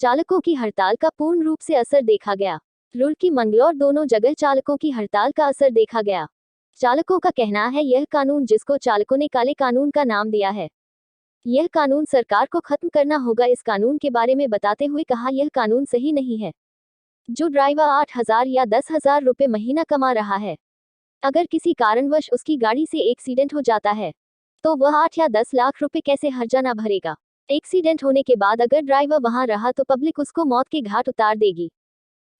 चालकों की हड़ताल का पूर्ण रूप से असर देखा गया। रुड़की मंगलौर दोनों जगह चालकों की हड़ताल का असर देखा गया। चालकों का कहना है यह कानून, जिसको चालकों ने काले कानून का नाम दिया है, यह कानून सरकार को खत्म करना होगा। इस कानून के बारे में बताते हुए कहा, यह कानून सही नहीं है। जो ड्राइवर 8,000 या 10,000 रुपए महीना कमा रहा है, अगर किसी कारणवश उसकी गाड़ी से एक्सीडेंट हो जाता है तो वह 8 या 10 लाख रुपए कैसे हर्जाना भरेगा। एक्सीडेंट होने के बाद अगर ड्राइवर वहां रहा तो पब्लिक उसको मौत के घाट उतार देगी,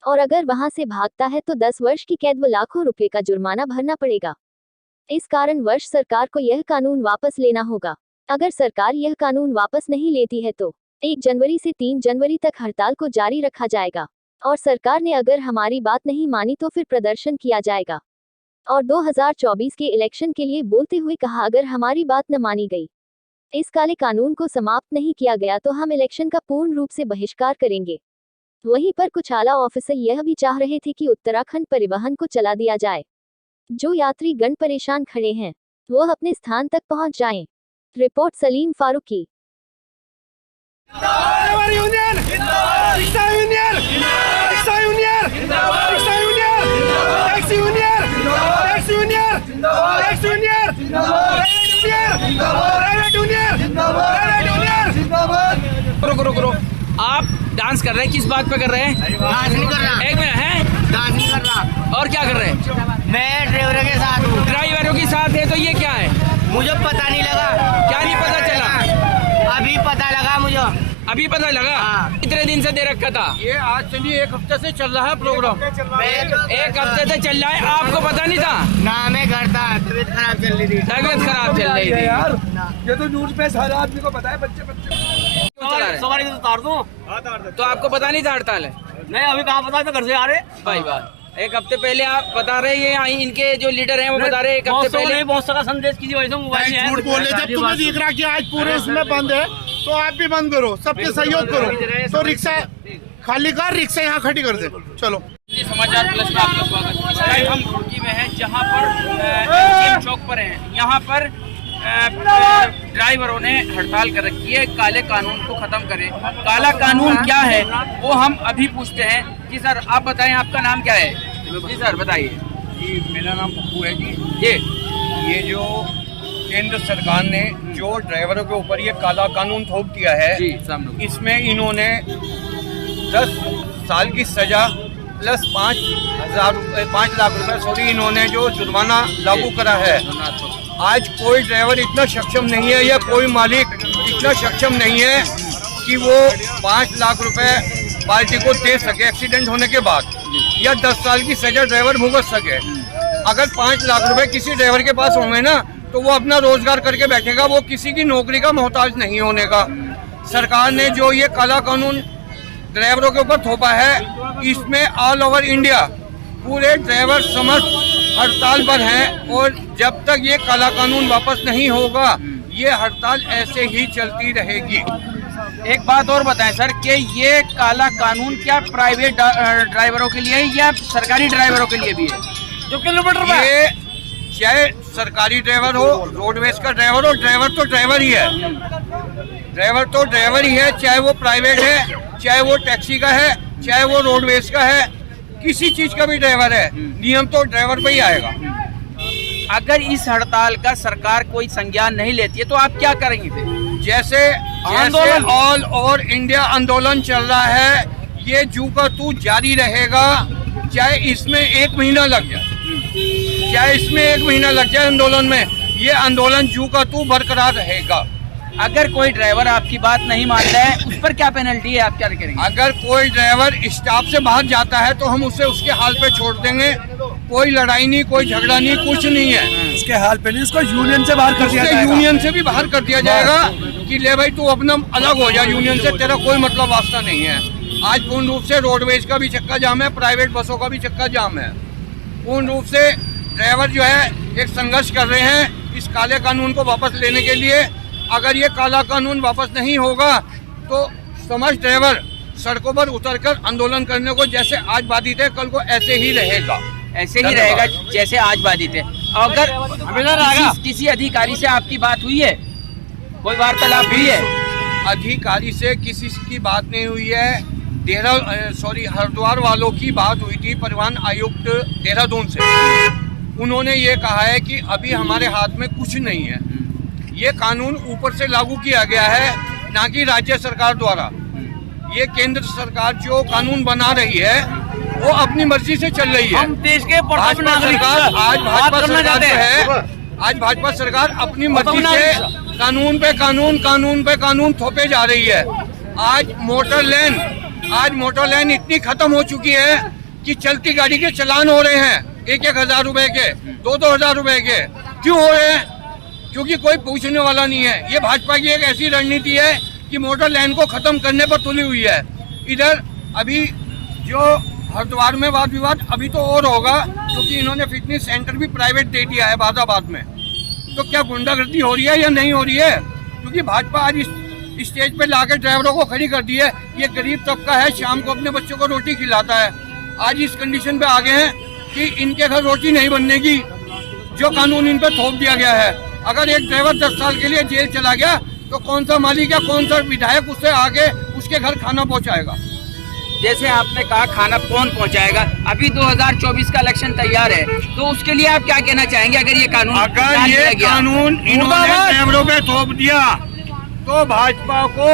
और अगर वहां से भागता है तो 10 वर्ष की कैद व लाखों रुपए का जुर्माना भरना पड़ेगा। इस कारणवश सरकार को यह कानून वापस लेना होगा। अगर सरकार यह कानून वापस नहीं लेती है तो 1 जनवरी से 3 जनवरी तक हड़ताल को जारी रखा जाएगा, और सरकार ने अगर हमारी बात नहीं मानी तो फिर प्रदर्शन किया जाएगा। और 2024 के इलेक्शन के लिए बोलते हुए कहा, अगर हमारी बात न मानी गई, इस काले कानून को समाप्त नहीं किया गया तो हम इलेक्शन का पूर्ण रूप से बहिष्कार करेंगे। वहीं पर कुछ आला ऑफिसर यह भी चाह रहे थे कि उत्तराखंड परिवहन को चला दिया जाए। जो यात्री गण परेशान खड़े हैं वह अपने स्थान तक पहुंच जाएं। रिपोर्ट सलीम फारूकी। रुको, आप डांस कर रहे हैं, किस बात पे कर रहे हैं? डांस नहीं कर रहा। एक मिनट है, डांस नहीं कर रहा। और क्या कर रहे हैं? मैं ड्राइवरों के साथ हूँ। ड्राइवरों के साथ है तो ये क्या है? मुझे पता नहीं लगा। क्या नहीं पता चला? अभी पता लगा मुझे। अभी पता लगा? हाँ। कितने दिन से दे रखा था? ये आज चलिए 1 हफ्ते से चल रहा है प्रोग्राम। एक हफ्ते से चल रहा है, आपको पता नहीं था? ना मैं घर था, तबीयत खराब चल रही थी। तबीयत खराब चल रही थी यार, ये तो न्यूज पे सारे आदमी को पता है। बच्चे सवारी को उतार दूं। तो आपको पता नहीं था हड़ताल है? नहीं, अभी कहाँ पता था, घर से आ रहे। भाई बात 1 हफ्ते पहले आप बता रहे हैं, ये इनके जो लीडर हैं वो बता रहे हैं 1 हफ्ते पहले। बहुत सारा संदेश की वजह से मोबाइल झूठ बोले। जब तुम्हें दिख रहा कि आज पूरे इसमें बंद है तो आप भी बंद करो, सबके सहयोग करो। तो रिक्शा खाली कर, रिक्शा यहाँ खड़ी कर दे। चलो समाचार प्लस में आपका स्वागत है। इस टाइम हम रुड़की में हैं, जहाँ पर चौक पर हैं। यहाँ पर ड्राइवरों ने हड़ताल कर रखी है, काले कानून को खत्म करें। काला कानून क्या है वो हम अभी पूछते हैं। जी सर, आप बताएं, आपका नाम क्या है? जी सर बताइए। जी, मेरा नाम पप्पू है जी। ये जो केंद्र सरकार ने जो ड्राइवरों के ऊपर ये काला कानून थोप दिया है, इसमें इन्होंने 10 साल की सजा प्लस 5 लाख रुपए इन्होंने जो जुर्माना लागू करा है। आज कोई ड्राइवर इतना सक्षम नहीं है या कोई मालिक इतना सक्षम नहीं है कि वो 5 लाख रुपए पार्टी को दे सके एक्सीडेंट होने के बाद, या 10 साल की सजा ड्राइवर भुगत सके। अगर 5 लाख रुपए किसी ड्राइवर के पास होंगे ना तो वो अपना रोजगार करके बैठेगा, वो किसी की नौकरी का मोहताज नहीं होने का। सरकार ने जो ये काला कानून ड्राइवरों के ऊपर थोपा है, इसमें ऑल ओवर इंडिया पूरे ड्राइवर समस्त हड़ताल पर हैं, और जब तक ये काला कानून वापस नहीं होगा ये हड़ताल ऐसे ही चलती रहेगी। एक बात और बताएं सर, कि ये काला कानून क्या प्राइवेट ड्राइवरों के लिए है या सरकारी ड्राइवरों के लिए भी है? जो किलोमीटर ये चाहे सरकारी ड्राइवर हो, रोडवेज का ड्राइवर हो, ड्राइवर तो ड्राइवर ही है। ड्राइवर तो ड्राइवर ही है, चाहे वो प्राइवेट है, चाहे वो टैक्सी का है, चाहे वो रोडवेज का है, किसी चीज का भी ड्राइवर है, नियम तो ड्राइवर पे ही आएगा। अगर इस हड़ताल का सरकार कोई संज्ञान नहीं लेती है तो आप क्या करेंगे फिर? जैसे ऑल ओवर इंडिया आंदोलन चल रहा है, ये जू का तू जारी रहेगा, चाहे इसमें 1 महीना लग जाए, चाहे इसमें 1 महीना लग जाए आंदोलन में, ये आंदोलन जू का तू बरकरार रहेगा। अगर कोई ड्राइवर आपकी बात नहीं मानता है उस पर क्या पेनल्टी है, आप क्या करेंगे? अगर कोई ड्राइवर स्टॉप से बाहर जाता है तो हम उसे उसके हाल पे छोड़ देंगे। कोई लड़ाई नहीं, कोई झगड़ा नहीं, कुछ नहीं है। उसके हाल पे नहीं, उसको यूनियन से बाहर कर दिया जाएगा। यूनियन से भी बाहर कर दिया जाएगा कि ले भाई तू अपना अलग हो जा, यूनियन से तेरा कोई मतलब वास्ता नहीं है। आज पूर्ण रूप से रोडवेज का भी चक्का जाम है, प्राइवेट बसों का भी चक्का जाम है। पूर्ण रूप से ड्राइवर जो है एक संघर्ष कर रहे हैं इस काले कानून को वापस लेने के लिए। अगर ये काला कानून वापस नहीं होगा तो समस्त ड्राइवर सड़कों पर उतरकर आंदोलन करने को जैसे आज बाधित है कल को ऐसे ही रहेगा। ऐसे ही रहेगा जैसे आज बाधित है। अगर किसी अधिकारी से आपकी बात हुई है, कोई वार्तालाप हुई है? अधिकारी से किसी की बात नहीं हुई है। हरिद्वार वालों की बात हुई थी परिवहन आयुक्त देहरादून से। उन्होंने ये कहा है कि अभी हमारे हाथ में कुछ नहीं है, ये कानून ऊपर से लागू किया गया है, ना कि राज्य सरकार द्वारा। ये केंद्र सरकार जो कानून बना रही है वो अपनी मर्जी से चल रही है। हम देश के भाजपा सरकार आज भाजपा सरकार अपनी मर्जी से कानून पे कानून थोपे जा रही है। आज मोटर लेन इतनी खत्म हो चुकी है कि चलती गाड़ी के चालान हो रहे हैं 1,000 रुपए के, 2,000 रुपए के। क्यों हो रहे हैं? क्योंकि कोई पूछने वाला नहीं है। ये भाजपा की एक ऐसी रणनीति है कि मोटर लेन को खत्म करने पर तुली हुई है। इधर अभी जो हरिद्वार में वाद विवाद अभी तो और होगा, क्योंकि इन्होंने फिटनेस सेंटर भी प्राइवेट दे दिया है बादाबाद में। तो क्या गुंडागर्दी हो रही है या नहीं हो रही है? क्योंकि भाजपा आज इस स्टेज पे लाके ड्राइवरों को खड़ी कर दी है। ये गरीब तबका है, शाम को अपने बच्चों को रोटी खिलाता है। आज इस कंडीशन पे आ गए हैं कि इनके घर रोटी नहीं बनने की, जो कानून इन पे थोप दिया गया है। अगर एक ड्राइवर 10 साल के लिए जेल चला गया तो कौन सा मालिक या कौन सा विधायक उससे आगे उसके घर खाना पहुंचाएगा? जैसे आपने कहा खाना कौन पहुंचाएगा? अभी 2024 का इलेक्शन तैयार है, तो उसके लिए आप क्या कहना चाहेंगे? अगर ये कानून इन्होंने ड्राइवरों पे थोप दिया तो भाजपा को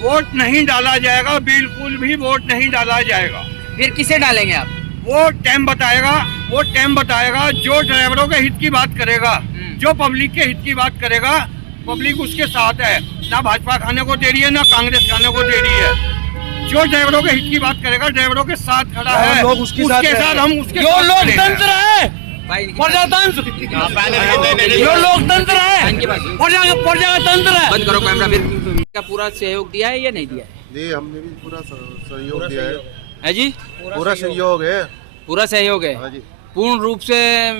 वोट नहीं डाला जाएगा, बिल्कुल भी वोट नहीं डाला जाएगा। फिर किसे डालेंगे आप? वो टाइम बताएगा जो ड्राइवरों के हित की बात करेगा, जो पब्लिक के हित की बात करेगा। पब्लिक उसके साथ है, ना भाजपा खाने को दे रही है ना कांग्रेस खाने को दे रही है। जो ड्राइवरों के हित की बात करेगा, ड्राइवरों के साथ खड़ा है, उसके साथ हम उसके जो लोकतंत्र है, प्रजातंत्र, जो लोकतंत्र है, प्रजातंत्र है। बंद करो कैमरा। फिर का पूरा सहयोग दिया है या नहीं दिया है? जी हमने भी पूरा सहयोग दिया है जी, पूरा सहयोग है। पूरा सहयोग है। हाँ जी। पूर्ण रूप से,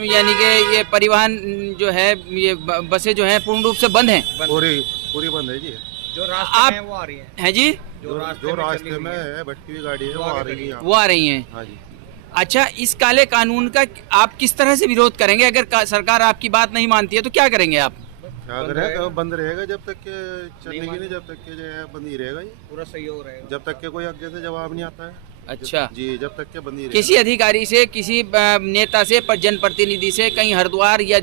यानी कि ये परिवहन जो है, ये बसें जो हैं पूर्ण रूप से बंद हैं? पूरी बंद है जी। जो रास्ते में वो आ रही है जी, जो रास्ते में है भटकी हुई गाड़ी है वो आ रही है। वो आ रही हैं। हाँ जी। अच्छा, इस काले कानून का आप किस तरह से विरोध करेंगे? अगर सरकार आपकी बात नहीं मानती है तो क्या करेंगे आप? क्या करेगा? बंद रहेगा जब तक के चलेगी नहीं, जब तक के जो है बंद ही रहेगा। ये पूरा सहयोग रहेगा जब तक के कोई आगे से जवाब नहीं आता है। अच्छा जी, जब तक के बंद ही रहेगा। किसी अधिकारी से, किसी नेता से, जनप्रतिनिधि से कहीं हरिद्वार या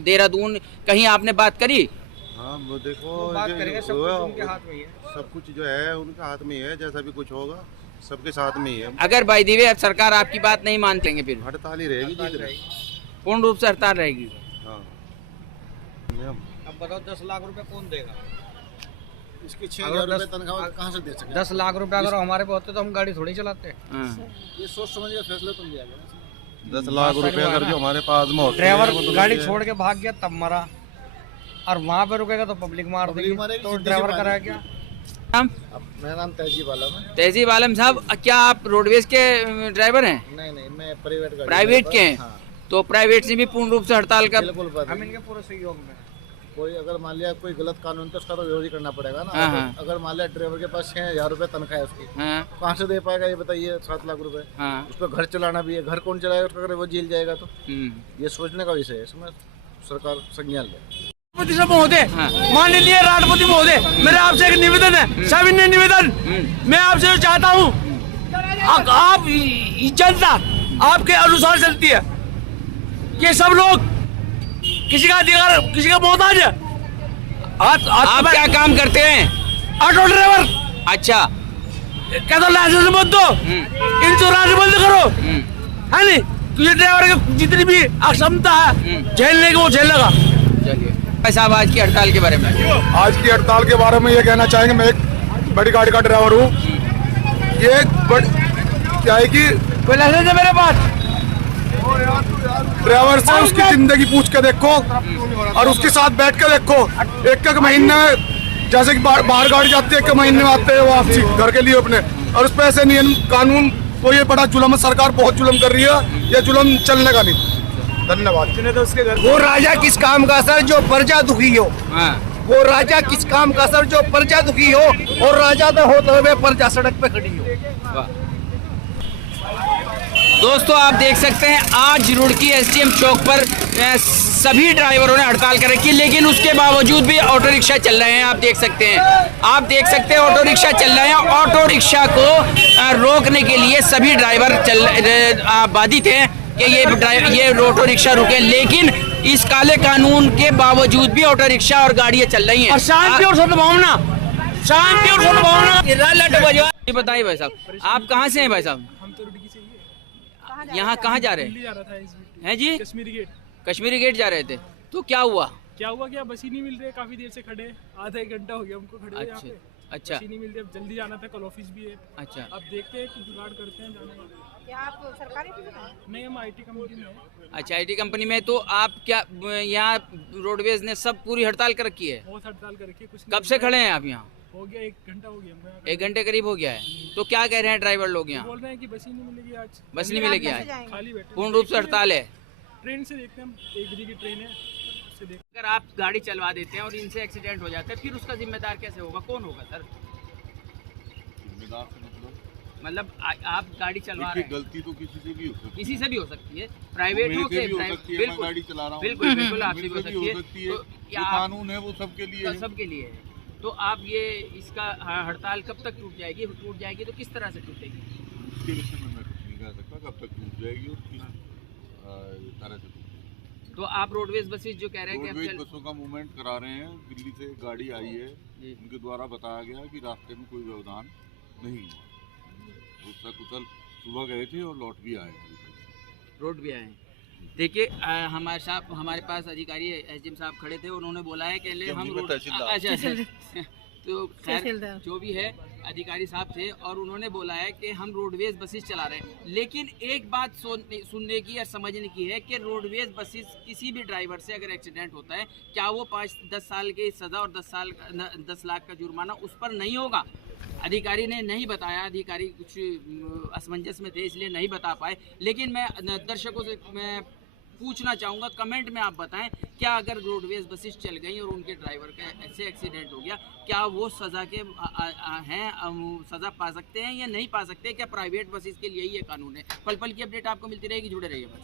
देहरादून कहीं आपने बात करी? हाँ वो देखो, बात करेंगे, सब कुछ उनके हाथ में ही है। सब कुछ जो है उनके हाथ में ही है। जैसा भी कुछ होगा सबके साथ में ही है। अगर बाय द वे सरकार आपकी बात नहीं मानते फिर हड़ताल ही रहेगी। पूर्ण रूप से हड़ताल रहेगी। हाँ। अब बताओ 10 लाख रुपए कौन देगा? इसकी 6,000 रुपए तनख्वाह कहाँ से दे सकते? 10 लाख रुपए अगर हमारे पे होते तो हम गाड़ी थोड़ी चलाते। ये सोच समझ के फैसला तुम लिया गया। 10 लाख रुपए अगर जो हमारे पास में होते, ड्राइवर गाड़ी छोड़ के भाग गया तब मरा, और वहाँ पे रुकेगा तो पब्लिक मार देगी, तो ड्राइवर करा क्या? मेरा नाम तहजीब आलम है। तहजीब आलम साहब, क्या आप रोडवेज के ड्राइवर हैं? नहीं, मैं प्राइवेट के हैं। तो प्राइवेट से भी पूर्ण रूप से हड़ताल का? हम इनके पूरे सहयोग में। कोई अगर मान लिया कोई गलत कानून तो उसका तो विरोध करना पड़ेगा ना। हाँ। अगर मान लिया ड्राइवर के पास 6,000 रुपए तनख्वाह है उसकी, हाँ। कहाँ से दे पाएगा ये बताइए? 7 लाख रुपए। हाँ। उसको घर चलाना भी है, घर कौन चलाएगा? उसका अगर वो जेल जाएगा तो ये सोचने का विषय है। इसमें सरकार संज्ञान ले। राष्ट्रपति महोदय, माननीय राष्ट्रपति महोदय, मेरे आपसे एक निवेदन है, सविनय निवेदन। मैं आपसे जो चाहता हूँ, आप जनता आपके अनुसार चलती है। ये सब लोग किसी का अधिकार, किसी का मोहताज है। आप क्या काम करते हैं? Auto driver. अच्छा, क्या तो लाइसेंस मत दो, इंश्योरेंस बंद करो, है नहीं? ये ड्राइवर की जितनी भी अक्षमता है झेलने की वो झेलेगा। चलिए साहब, आज की हड़ताल के बारे में? आज की हड़ताल के बारे में ये कहना चाहेंगे, मैं एक बड़ी गाड़ी का ड्राइवर हूँ। ये क्या है कि कोई लाइसेंस है मेरे पास? ड्राइवर से उसकी जिंदगी पूछ के देखो और उसके साथ बैठ के देखो। एक महीने जैसे कि बाहर गाड़ी जाती है, 1 महीने में आते हैं वापसी घर के लिए अपने, और उस पर ऐसे नियम कानून, तो ये बड़ा जुल्म है। सरकार बहुत जुल्म कर रही है, ये जुल्म चलने का नहीं। धन्यवाद। वो राजा किस काम का सर जो प्रजा दुखी हो? वो राजा किस काम का सर जो प्रजा दुखी हो, और राजा तो होते हुए प्रजा सड़क पे खड़ी हो। दोस्तों, आप देख सकते हैं आज रुड़की एसडीएम चौक पर सभी ड्राइवरों ने हड़ताल कर रखी है, लेकिन उसके बावजूद भी ऑटो रिक्शा चल रहे हैं। आप देख सकते हैं, ऑटो रिक्शा चल रहे हैं। ऑटो रिक्शा को रोकने के लिए सभी ड्राइवर बाधित हैं कि ये ऑटो रिक्शा रुके, लेकिन इस काले कानून के बावजूद भी ऑटो रिक्शा और गाड़ियां चल रही हैं। शांति और सद्भावना, शांति और सद्भावना। ये बताइए भाई साहब, आप कहाँ से हैं भाई साहब? हम तो रुड़की से ही है। यहाँ कहाँ जा रहे दिल्ली हैं? जा रहा था इस वीक। हैं जी? कश्मीरी गेट। कश्मीरी गेट जा रहे थे, तो क्या हुआ? क्या हुआ, क्या बस ही नहीं मिल रही है, काफी देर से खड़े, आधा एक घंटा हो गया हमको खड़े हुए यहाँ पे। अच्छा बस ही नहीं मिल रही, अब जल्दी जाना था, कल ऑफिस भी है। अच्छा। अब देखते हैं कि जुगाड़ करते हैं जाने का। क्या आप सरकारी ऑफिस में हैं? नहीं, हम IT कंपनी में हैं। अच्छा, IT कंपनी में। तो आप क्या यहाँ रोडवेज ने सब पूरी हड़ताल कर रखी है? बहुत हड़ताल कर रखी है, कुछ कब से खड़े हैं आप यहाँ? हो गया 1 घंटा हो गया हमको यहाँ 1 घंटे करीब हो गया है। तो क्या कह रहे हैं ड्राइवर लोग यहाँ? बोल रहे हैं कि बस ही नहीं मिलेगी आज, बस नहीं मिलेगी आज, खाली बैठे। पूर्ण रूप से हड़ताल है। ट्रेन से देखते हैं हम, 1 बजे की ट्रेन है, उससे देखते अगर आप गाड़ी चलवा देते हैं और इनसे एक्सीडेंट हो जाता है, फिर उसका जिम्मेदार कैसे होगा? कौन होगा सर? मतलब आप गाड़ी चलवा रहे हैं, गलती तो किसी से भी हो सकती है, किसी से भी हो सकती है, प्राइवेट हो के मैं गाड़ी चला रहा हूँ, बिल्कुल बिल्कुल आपसे भी हो सकती है। तो क्या कानून है वो सबके लिए है। सबके लिए है। तो आप ये इसका हड़ताल कब तक टूट जाएगी? टूट जाएगी तो किस तरह से टूटेगी? इसके विषय में मैं कुछ नहीं कह सकता कब तक टूट जाएगी और किस तरह से टूटेगी। तो आप रोडवेज बसेस जो कह रहे हैं कि रोडवेज बसों का मूवमेंट करा रहे हैं। दिल्ली से एक गाड़ी आई है, उनके द्वारा बताया गया कि रास्ते में कोई व्यवधान नहीं हुआ, उसका कुशल सुबह गए थे और लौट भी आए, रोड भी आए। देखिए हमारे पास अधिकारी SDM साहब खड़े थे, उन्होंने बोला है कि हम रोड अच्छा तो खैर जो भी है अधिकारी साहब थे, और उन्होंने बोला है कि हम रोडवेज बसेस चला रहे हैं। लेकिन एक बात सुनने की या समझने की है कि रोडवेज बसेस किसी भी ड्राइवर से अगर एक्सीडेंट होता है, क्या वो 5-10 साल की सज़ा और 10 लाख का जुर्माना उस पर नहीं होगा? अधिकारी ने नहीं बताया, अधिकारी कुछ असमंजस में थे इसलिए नहीं बता पाए। लेकिन मैं दर्शकों से मैं पूछना चाहूँगा, कमेंट में आप बताएं, क्या अगर रोडवेज बसेस चल गई और उनके ड्राइवर का ऐसे एक्सीडेंट हो गया, क्या वो सज़ा के हैं, सज़ा पा सकते हैं या नहीं पा सकते? क्या प्राइवेट बसेस के लिए ही ये कानून है? पल पल की अपडेट आपको मिलती रहेगी, जुड़े रहिए बस।